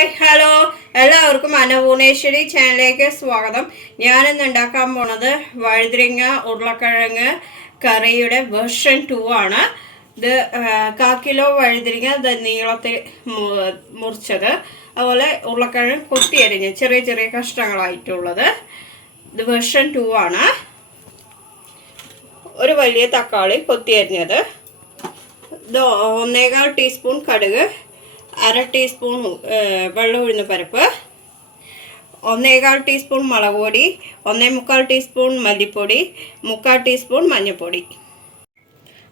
Hi hello എല്ലാവർക്കും Annapoorneshwari ചാനലിലേക്ക് സ്വാഗതം. ഞാൻ ഇന്ന് ഉണ്ടാക്കാൻ പോണത് വഴുതിരിങ്ങ ഉരുളക്കിഴങ്ങ് കറിയുടെ വേർഷൻ 2 ആണ്. ഇത് 1/4 കിലോ വഴുതിരിങ്ങ നീളത്തിൽ മുറിച്ചത്, അതുപോലെ ഉരുളക്കിഴങ്ങ് കൊത്തി അരിഞ്ഞ് ചെറിയ ചെറിയ കഷ്ണങ്ങളായിട്ടുള്ളത്. ഇത് വേർഷൻ 2 ആണ്. ഒരു വലിയ തക്കാളി കൊത്തി അരിഞ്ഞത്, ഇത് 1/4 ടീസ്പൂൺ കടുക്, 1/2 ടീസ്പൂൺ വെള്ള ഉഴുന്ന് പരിപ്പ്, 1/4 ടീസ്പൂൺ മുളക് പൊടി, 1/4 ടീസ്പൂൺ മല്ലിപ്പൊടി, 3/4 ടീസ്പൂൺ മഞ്ഞൾപ്പൊടി,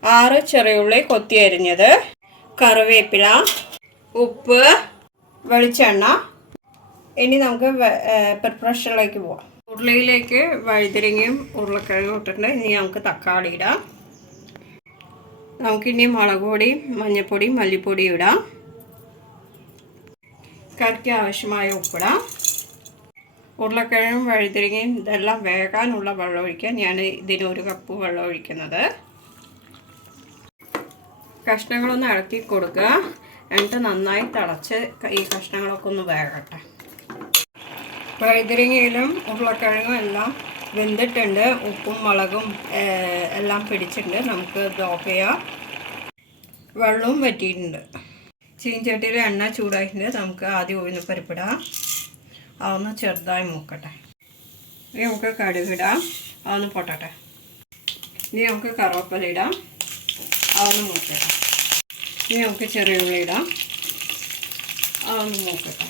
6 ചെറിയുള്ളി കൊത്തി അരിഞ്ഞത്, കറിവേപ്പില, ഉപ്പ്, വെളിച്ചെണ്ണ. ഇനി നമുക്ക് പ്രിപ്പറേഷനിലേക്ക് പോവാം. ഉരുളിയിലേക്ക് വഴുതിരിങ്ങയും ഉരുളക്കിഴങ്ങും ഇട്ടിട്ടുണ്ട്. ഇനി നമുക്ക് തക്കാളി ഇടാം. നമുക്കിനി മുളക് പൊടി, മഞ്ഞൾപ്പൊടി, മല്ലിപ്പൊടി ഇടാം. കറിക്ക് ആവശ്യമായ ഉപ്പിടാം. ഉരുളക്കിഴങ്ങും വഴുതിരിങ്ങയും ഇതെല്ലാം വേകാനുള്ള വെള്ളം ഒഴിക്കാൻ ഞാൻ ഇതിന് 1 കപ്പ് വെള്ളം ഒഴിക്കുന്നത്. കഷ്ണങ്ങളൊന്ന് ഇളക്കി കൊടുക്കുക. എന്നിട്ട് നന്നായി തിളച്ച് ഈ കഷ്ണങ്ങളൊക്കെ ഒന്ന് വേകട്ടെ. വഴുതിരിങ്ങയിലും ഉരുളക്കിഴങ്ങും എല്ലാം വെന്തിട്ടുണ്ട്. ഉപ്പും മുളകും എല്ലാം പിടിച്ചിട്ടുണ്ട്. നമുക്ക് ഇത് ഓഫ് ചെയ്യാം. വെള്ളവും വറ്റിയിട്ടുണ്ട്. ചീനച്ചട്ടിയിൽ എണ്ണ ചൂടായിട്ടുണ്ട്. നമുക്ക് ആദ്യം ഉഴുന്ന് പരിപ്പിടാം. അതൊന്ന് ചെറുതായി മൂക്കട്ടെ. ഇനി നമുക്ക് കടുകിടാം. അതൊന്ന് പൊട്ടട്ടെ. ഇനി നമുക്ക് കറിവേപ്പില ഇടാം. അതൊന്ന് മൂക്കിടാം. ഇനി നമുക്ക് ചെറിയ ഉള്ളി ഇടാം. അതൊന്ന് മൂക്കട്ടെ.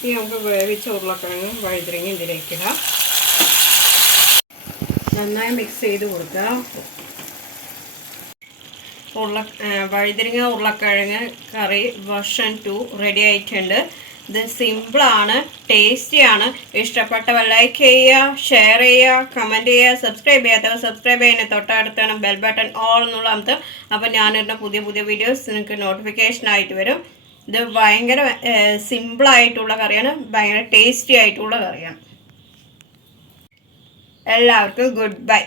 ഇനി നമുക്ക് വേവിച്ച ഉരുളക്കിഴങ്ങും വഴുതിരിങ്ങയും ഇതിലേക്കിടാം. നന്നായി മിക്സ് ചെയ്ത് കൊടുക്കുക. വഴുതിരിങ്ങ ഉരുളക്കിഴങ്ങ് കറി വേർഷൻ 2 റെഡി ആയിട്ടുണ്ട്. ഇത് സിമ്പിളാണ്, ടേസ്റ്റിയാണ്. ഇഷ്ടപ്പെട്ടവർ ലൈക്ക് ചെയ്യുക, ഷെയർ ചെയ്യുക, കമൻറ്റ് ചെയ്യുക. സബ്സ്ക്രൈബ് ചെയ്യാത്തവർ സബ്സ്ക്രൈബ് ചെയ്യുന്ന തൊട്ടടുത്താണ് ബെൽ ബട്ടൺ ഓൾ എന്നുള്ള അമർത്തുക. അപ്പോൾ ഞാനിടുന്ന പുതിയ പുതിയ വീഡിയോസ് നിങ്ങൾക്ക് നോട്ടിഫിക്കേഷനായിട്ട് വരും. ഇത് ഭയങ്കര സിമ്പിളായിട്ടുള്ള കറിയാണ്, ഭയങ്കര ടേസ്റ്റി ആയിട്ടുള്ള കറിയാണ്. എല്ലാവർക്കും ഗുഡ് ബൈ.